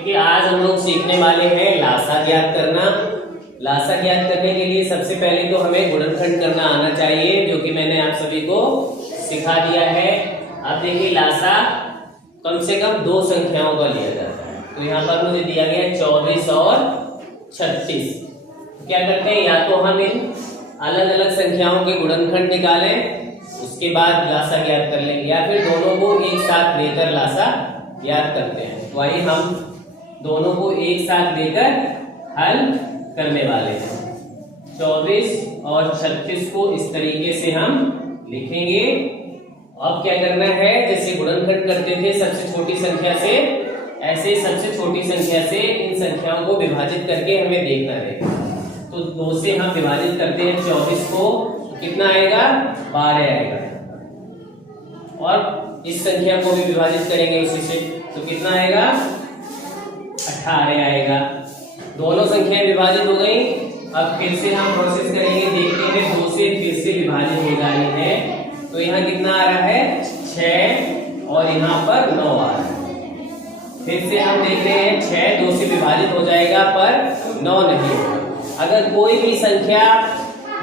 ठीक है, आज हम लोग सीखने वाले हैं लासा ज्ञात करना। लासा ज्ञात करने के लिए सबसे पहले तो हमें गुणनखंड करना आना चाहिए, जो कि मैंने आप सभी को सिखा दिया है। अब देखिए, लासा कम से कम दो संख्याओं का लिया जाता है। तो यहाँ पर मुझे दिया गया 24 और 36। क्या करते हैं, या तो हम इन अलग अलग संख्याओं के गुणनखंड निकालें, उसके बाद लासा ज्ञात कर लेंगे, या फिर दोनों को एक साथ लेकर लासा ज्ञात करते हैं। तो आइए हम दोनों को एक साथ लेकर हल करने वाले हैं। 24 और 36 को इस तरीके से हम लिखेंगे। अब क्या करना है, जैसे गुणनखंड करते थे सबसे छोटी संख्या से, ऐसे सबसे छोटी संख्या से इन संख्याओं को विभाजित करके हमें देखना रहेगा। तो 2 से हम विभाजित करते हैं 24 को, कितना आएगा, 12 आएगा। और इस संख्या को भी विभाजित करेंगे उसी से, तो कितना आएगा, 18 आएगा। दोनों संख्याएं विभाजित हो गई। अब फिर से हम प्रोसेस करेंगे, देखते हैं 2 से फिर से विभाजित हो जा रही है। तो यहाँ कितना आ रहा है, 6, और यहाँ पर 9 आ रहा है। फिर से हम देख रहे हैं 6 2 से विभाजित हो जाएगा, पर 9 नहीं होगा। अगर कोई भी संख्या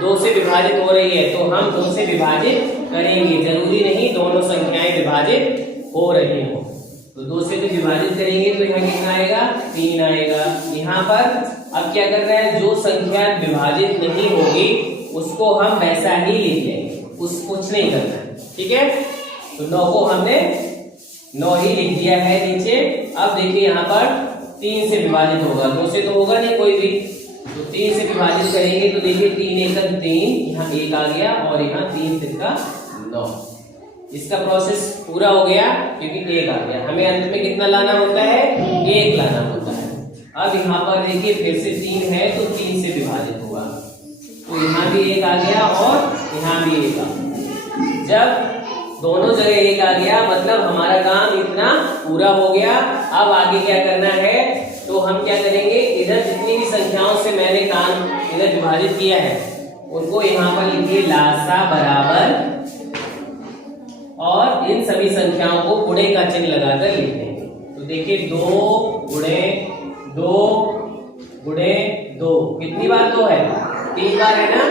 2 से विभाजित हो रही है तो हम 2 से विभाजित करेंगे, जरूरी नहीं दोनों संख्याएं विभाजित हो रही हो। तो 2 से तो विभाजित करेंगे, तो यहाँ कितना आएगा, 3 आएगा। यहाँ पर अब क्या कर रहे हैं, जो संख्या विभाजित नहीं होगी उसको हम वैसा ही लिख लेंगे, कुछ नहीं करना है। ठीक है, तो 9 को हमने 9 ही लिख दिया है नीचे। अब देखिए यहाँ पर 3 से विभाजित होगा, 2 से तो होगा नहीं कोई भी, तो 3 से विभाजित करेंगे। तो देखिए 3 एकम 3, यहाँ 1 आ गया, और यहाँ 3 तिरका 9। इसका प्रोसेस पूरा हो गया क्योंकि 1 आ गया। हमें अंत में कितना लाना होता है, 1 लाना होता है। अब यहाँ पर देखिए फिर से 3 है, तो 3 से विभाजित हुआ, तो यहाँ भी 1 आ गया और यहाँ भी 1 आ गया। जब दोनों जगह 1 आ गया, मतलब हमारा काम इतना पूरा हो गया। अब आगे क्या करना है, तो हम क्या करेंगे, इधर जितनी भी संख्याओं से मैंने काम इधर विभाजित किया है उनको यहाँ पर लिखिए लासा बराबर, और इन सभी संख्याओं को गुणे का चिन्ह लगाकर लिखेंगे। तो देखिए 2 गुणे 2 गुणे 2, कितनी बार 2 है, 3 बार है ना।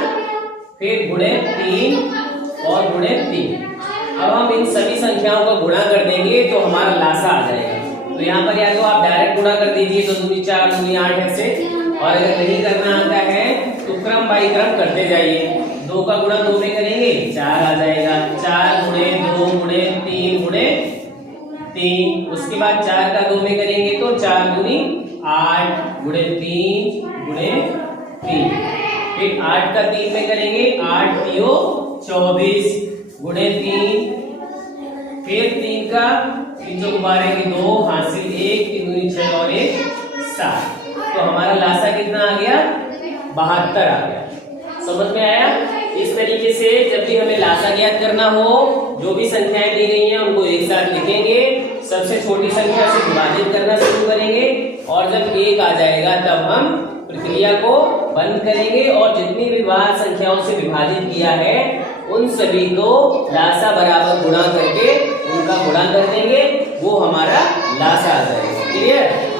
फिर गुणे 3 और गुणे 3। अब हम इन सभी संख्याओं का गुणा कर देंगे तो हमारा लासा आ जाएगा। तो यहाँ पर या तो आप डायरेक्ट गुणा कर दीजिए, तो 2 4 2 8 ऐसे, और अगर नहीं करना आता है तो क्रम बाई क्रम करते जाइए। 2 का गुणा 2 में करेंगे, 4 आ जाएगा। 4 गुणे 2 गुणे 3 गुणे 3, उसके बाद 4 का 2 में करेंगे तो 4 दूनी 8 गुणे 3 गुणे 3। फिर 8 का 3 में करेंगे, 8 तियो 24 गुणे 3। फिर 3 का 3 चौक 12 की 2 हासिल 1, 3 दूनी 6 और 1 7। तो हमारा लासा कितना आ गया, 72 आ गया। समझ में आया। इस तरीके से जब भी हमें लासा ज्ञात करना हो, जो भी संख्याएं दी गई हैं उनको एक साथ लिखेंगे, सबसे छोटी संख्या से विभाजित करना शुरू करेंगे, और जब 1 आ जाएगा तब हम प्रक्रिया को बंद करेंगे, और जितनी भी बार संख्याओं से विभाजित किया है उन सभी को लासा बराबर गुणा करके उनका गुणा कर देंगे, वो हमारा लासा आ जाएगा। क्लियर।